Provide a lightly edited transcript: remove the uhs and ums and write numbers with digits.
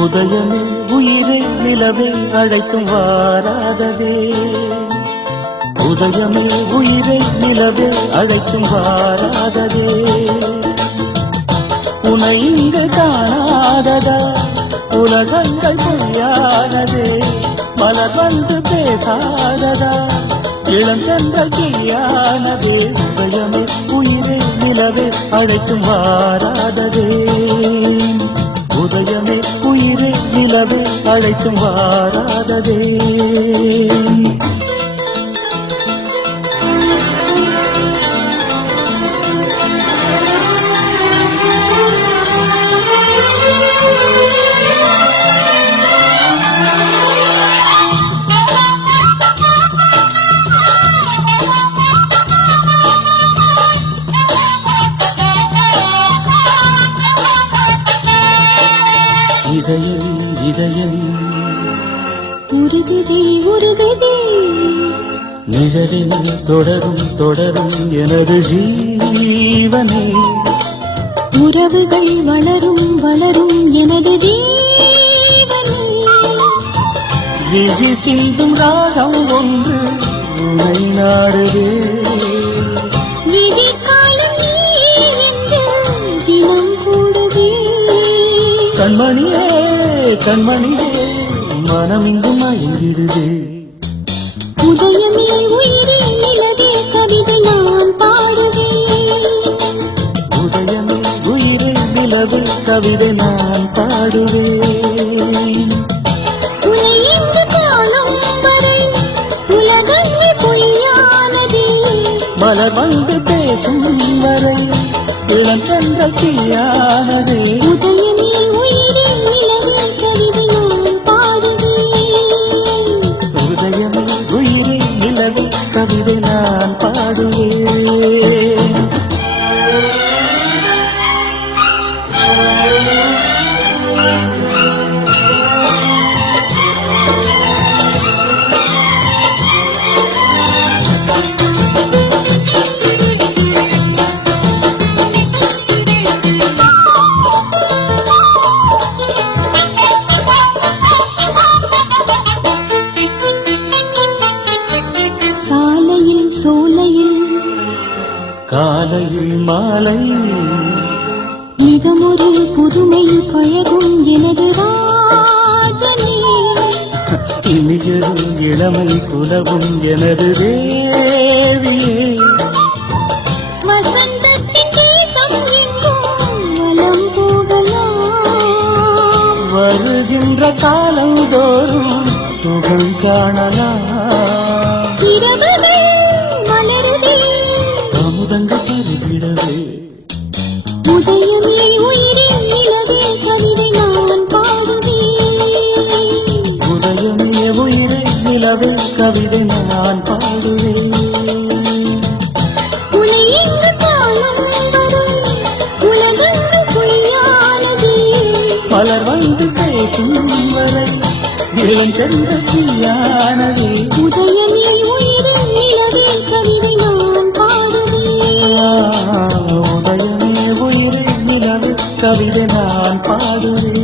உதயமே உயிரை நிலவே அழைத்தும் வாராததே. உதயமே உயிரை நிலவே அழைத்தும் வாராததே. உனை இங்கு காணாததா உலகங்கள் பொய்யானதே. மலர் வந்து பேசாததா இளங்கங்கள் தீயானதே. உதயமே உயிரை நிலவே அழைத்தும் வாராததே. உதயமே உயிரை நிலவே அழைத்தும் வாராததே. இதயம் இதயம் உருகுதே உருகுதே. நிழலில் தொடரும் தொடரும் எனது ஜீவனே. உறவுகள் வளரும் வளரும் எனது ஜீவனே. விழி சிந்தும் ராகம் ஒன்று உன்னை நாடுவே. எதிர்காலம் நீயே என்று தினம் கூடுவே. கண்மணியே கண்மணியே மனம் இங்கு மயங்கிடுதே. உதயமே உயிரே நிலவே கவிதை நான் பாடுவேன். உதயமே உயிரை நிலவே கவிதை நான் பாடுவேன். உன்னை இங்கு காணும் வரை உலகங்கள் பொய்யானதே. மலர் வந்து பேசும் வரை இளங்கங்கள் தீயானதே. உதயமே உயிரே நிலவே கவிதை நான் பாடுவேன். உதயமே உயிரை நிலவே கவிதை நான் பாடுவேன். சாலையில் சோலையில் காலையில் மாலை மிகமொரு புதுமை பழகும் எனது ராஜனே. இனியரும் இளமை புலவும் எனது தேவியே. வசந்தத்தின் தேசம் எங்கும் வலம் போகலாம். வருகின்ற காலம் தோறும் சுகம் காணலாம். இரவுகள் மலருதே. அமுதங்கள் பெருகிடவே. உதயமே உயிரே நிலவே கவிதை நான் பாடுவேன். உதயமே உயிரை நிலவே கவிதை நான் பாடுவேன். உன்னை இங்கு காணும் வரை உலகங்கள் பொய்யானதே. மலர் வந்து பேசும் வரை இளங்கங்கள் தீயானதே. உதயமே உயிரே நிலவே கவிதை நான் பாடுவேன். உதயமே உயிரை நிலவே கவிதை நான் பாடுவேன்.